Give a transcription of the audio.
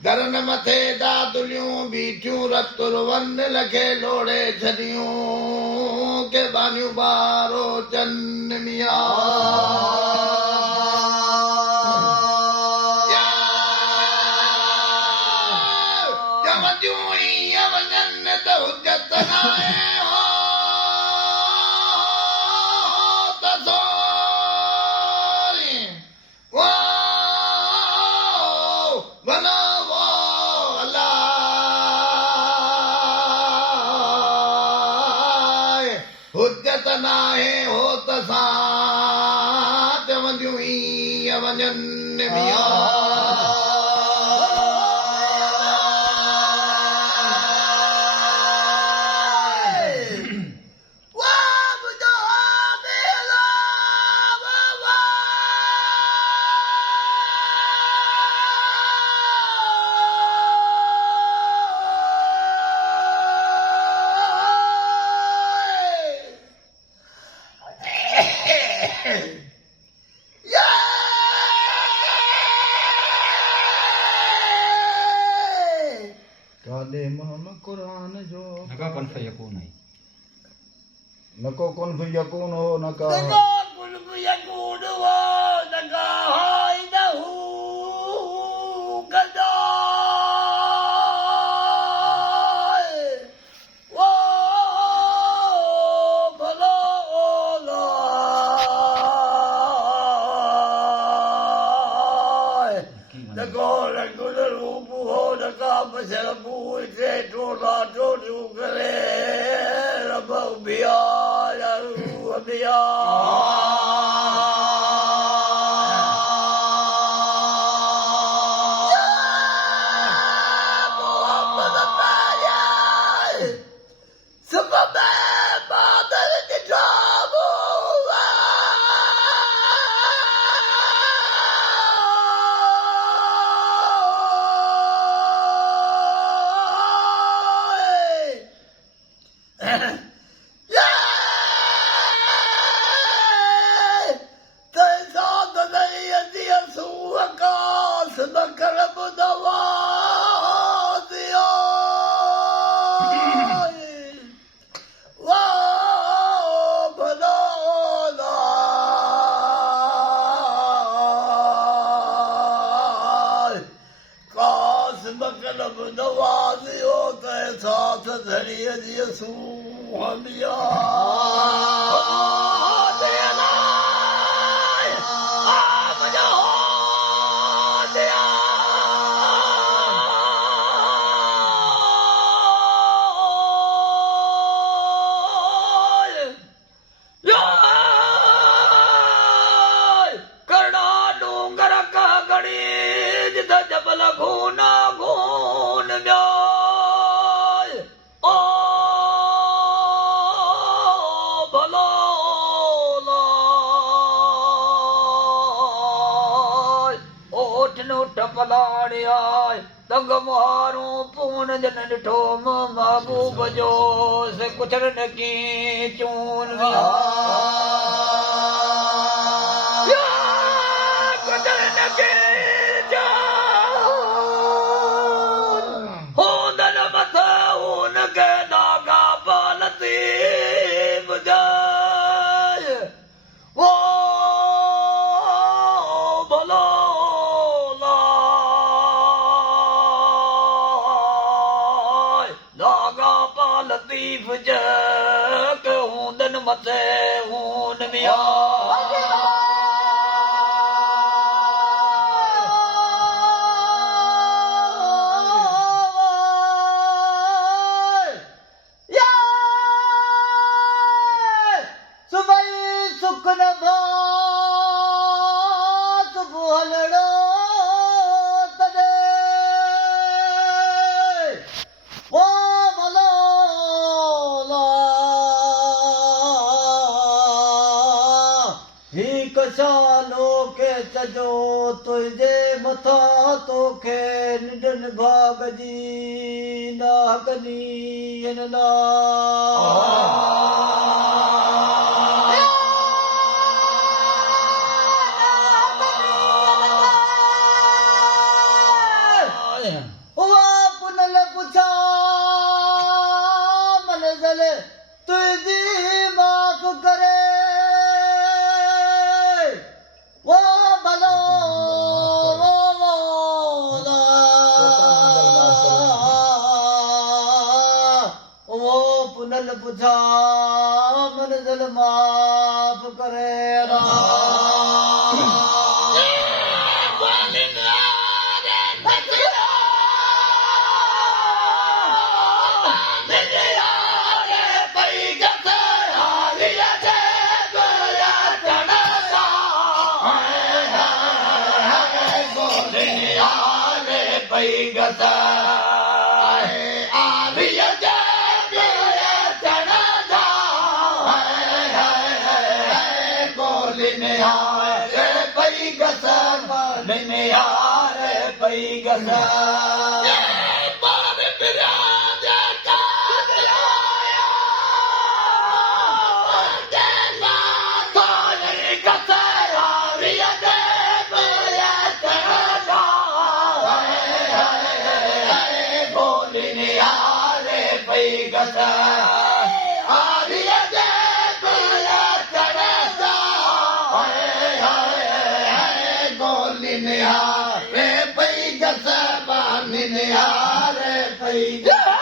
दरन मथे दादुलियूं बीठियूं रतुर वन लखे लोड़े छॾियूं के बानियूं बारो चन मिया चवंदियूं ईअं वञनि त हुजत नाहे नको कुन यकून हो नका कुन यकून हो नका हाय नहू गदा वो भला ओला नको रंगुल रूप हो नका बशर बूझ से टोला टोलू करे रब बिया बिया तंग मारूं पून जन ॾिठो महबूब जो से कुछ न की चून हूंदन मथ हुन खे नागा पालती बुझाए वो भलो लतीफ जक हूंदन मथे हून मिया जो तुझे मथा तोखे निडन भाग जी ना कनी ना ਆਉਂਦੇ ਹਨ ਉਹ ਪੁਨਲ ਪੁੱਛਾ ਮਨਜ਼ਲ ਤੁਝੀ ਮਾਫ ਕਰੇ ਉਹ ਬਲੋ ਉਹ ਪੁਨਲ ਪੁੱਛਾ ਮਨਜ਼ਲ ਮਾਫ ਕਰੇ ਰਾਮ निहारे पई गस बानी निहारे पई